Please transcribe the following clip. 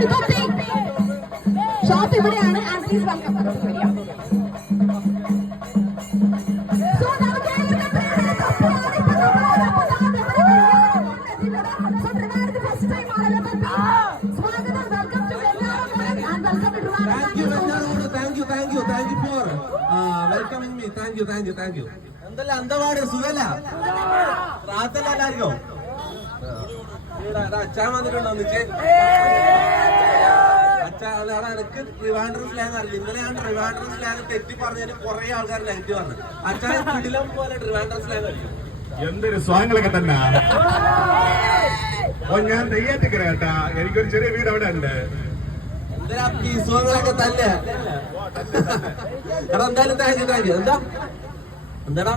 please ഇവിടെയാണ്. Thank you എന്തല്ല അന്തപാട് സുഖല്ല? റാത്തല്ല എല്ലാവർക്കും. അച്ഛാൻ വന്നിട്ടുണ്ടോ നിച്ചേ? അല്ല എനിക്ക് ട്രിവാൻഡ്രം സ്ലാങ് അറിയില്ല ഇന്നലെ ഞാൻ ട്രിവാൻഡ്രം സ്ലാങ് തെറ്റി പറഞ്ഞതിന് കുറെ ആൾക്കാർ ലൈറ്റ് പറഞ്ഞു അച്ഛാ കിടിലം പോലെ ട്രിവാൻഡ്രം സ്ലാങ് അറിയും എന്തൊരു സ്വാങ്ങളൊക്കെ തന്നെ. ഓ ഞാൻ നെയ്യാറ്റിക്കര കേട്ടാ. എനിക്കൊരു ചെറിയ വീട് അവിടെ ഉണ്ട്. എന്തിനാ ഈ സുഖങ്ങളൊക്കെ തന്നെ എടാ എന്തായാലും താങ്ക് യു താങ്ക് യു എന്താ? എന്താടാ?